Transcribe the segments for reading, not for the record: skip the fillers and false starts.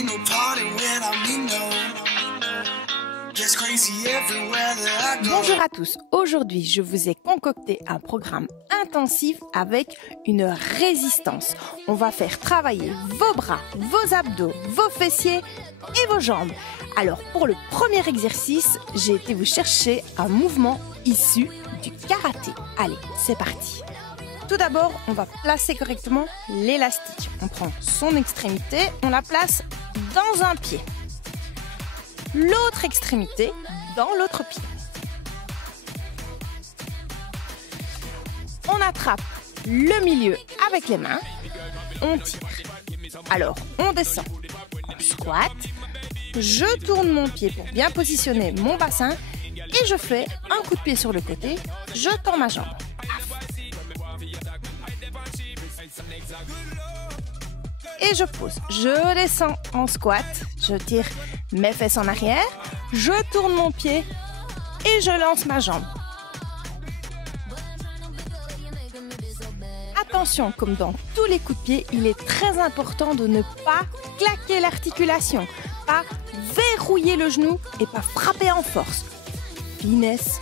ain't no party without me, no. Just crazy everywhere that I go. Bonjour à tous, aujourd'hui je vous ai concocté un programme intensif avec une résistance. On va faire travailler vos bras, vos abdos, vos fessiers et vos jambes. Alors pour le premier exercice, j'ai été vous chercher un mouvement issu du karaté. Allez, c'est parti. Tout d'abord, on va placer correctement l'élastique. On prend son extrémité, on la place dans un pied. L'autre extrémité dans l'autre pied. On attrape le milieu avec les mains, on tire. Alors, on descend en squat, je tourne mon pied pour bien positionner mon bassin et je fais un coup de pied sur le côté, je tends ma jambe. Et je pose, je descends en squat, je tire mes fesses en arrière, je tourne mon pied et je lance ma jambe. Attention, comme dans tous les coups de pied, il est très important de ne pas claquer l'articulation, pas verrouiller le genou et pas frapper en force. Finesse,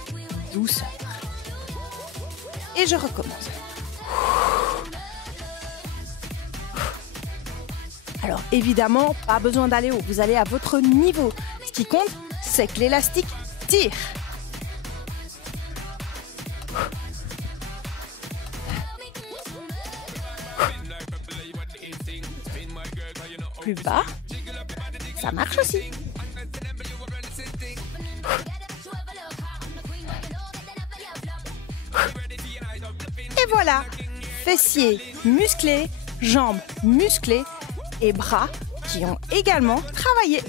douceur. Et je recommence. Alors évidemment, pas besoin d'aller haut, vous allez à votre niveau. Ce qui compte, c'est que l'élastique tire. Plus bas, ça marche aussi. Et voilà, fessiers musclés, jambes musclées et bras qui ont également travaillé.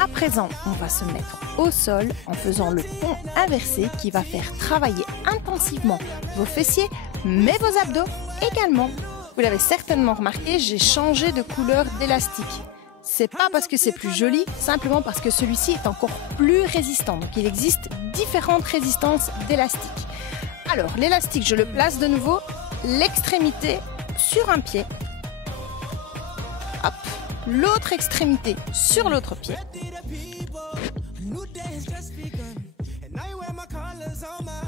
À présent, on va se mettre au sol en faisant le pont inversé qui va faire travailler intensivement vos fessiers, mais vos abdos également. Vous l'avez certainement remarqué, j'ai changé de couleur d'élastique. C'est pas parce que c'est plus joli, simplement parce que celui-ci est encore plus résistant. Donc il existe différentes résistances d'élastique. Alors, l'élastique, je le place de nouveau, l'extrémité sur un pied. Hop, l'autre extrémité sur l'autre pied.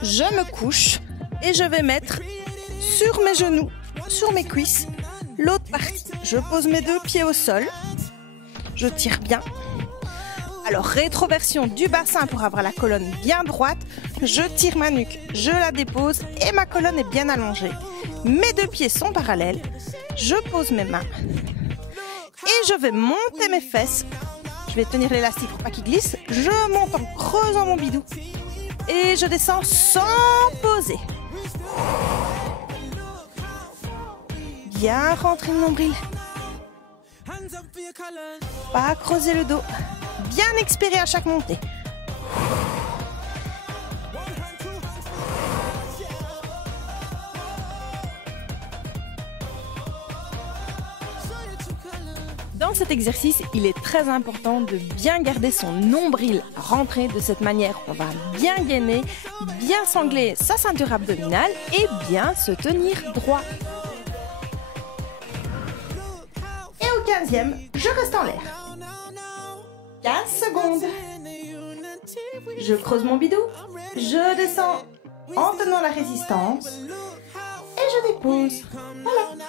Je me couche et je vais mettre sur mes genoux, sur mes cuisses, l'autre partie. Je pose mes deux pieds au sol. Je tire bien. Alors, rétroversion du bassin pour avoir la colonne bien droite. Je tire ma nuque, je la dépose et ma colonne est bien allongée. Mes deux pieds sont parallèles. Je pose mes mains et je vais monter mes fesses. Je vais tenir l'élastique pour pas qu'il glisse. Je monte en creusant mon bidou et je descends sans poser. Bien rentrer le nombril. Pas creuser le dos. Bien expirer à chaque montée. Dans cet exercice, il est très important de bien garder son nombril rentré. De cette manière, on va bien gainer, bien sangler sa ceinture abdominale et bien se tenir droit. Et au 15e, je reste en l'air. 15 secondes. Je creuse mon bidou, je descends en tenant la résistance et je dépose. Voilà.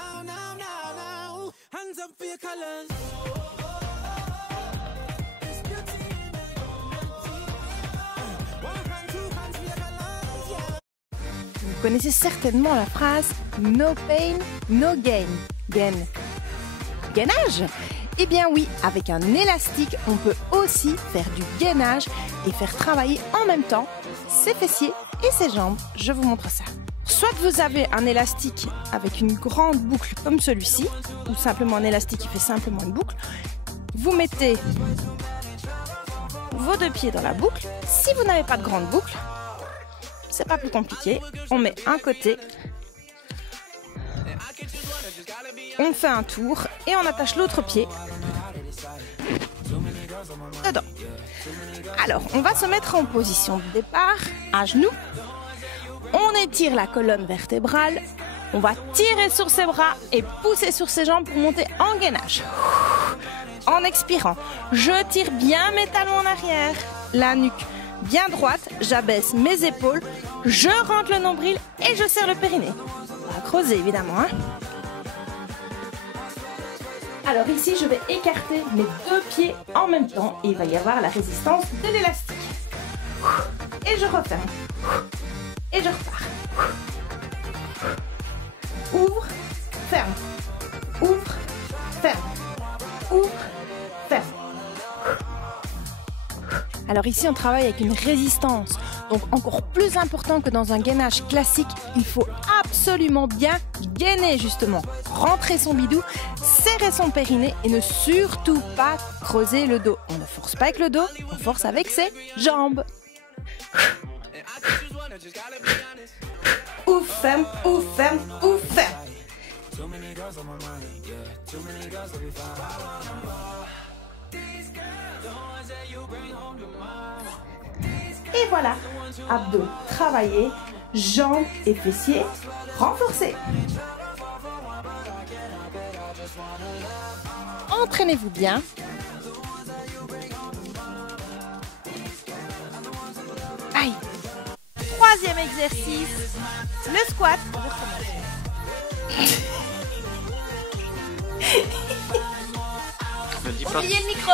Vous connaissez certainement la phrase No pain, no gain. Gainage? Eh bien oui, avec un élastique, on peut aussi faire du gainage et faire travailler en même temps ses fessiers et ses jambes. Je vous montre ça. Soit vous avez un élastique avec une grande boucle comme celui-ci, ou simplement un élastique qui fait simplement une boucle. Vous mettez vos deux pieds dans la boucle. Si vous n'avez pas de grande boucle, c'est pas plus compliqué. On met un côté, on fait un tour et on attache l'autre pied dedans. Alors, on va se mettre en position de départ, à genoux. On étire la colonne vertébrale, On va tirer sur ses bras et pousser sur ses jambes pour monter en gainage. En expirant, je tire bien mes talons en arrière, la nuque bien droite, j'abaisse mes épaules, je rentre le nombril et je serre le périnée. On va creuser évidemment. Alors ici, je vais écarter mes deux pieds en même temps et il va y avoir la résistance de l'élastique. Et je referme. Et je repars. Ouvre, ferme. Ouvre, ferme. Ouvre, ferme. Alors ici, on travaille avec une résistance. Donc encore plus important que dans un gainage classique, il faut absolument bien gainer justement. Rentrer son bidou, serrer son périnée et ne surtout pas creuser le dos. On ne force pas avec le dos, on force avec ses jambes. Ouvre, ferme, ouvre, ferme, ouvre, ferme. Et voilà, abdos travaillés, jambes et fessiers renforcés. Entraînez-vous bien. Aïe. Troisième exercice, le squat. Me dis pas. Oubliez le micro.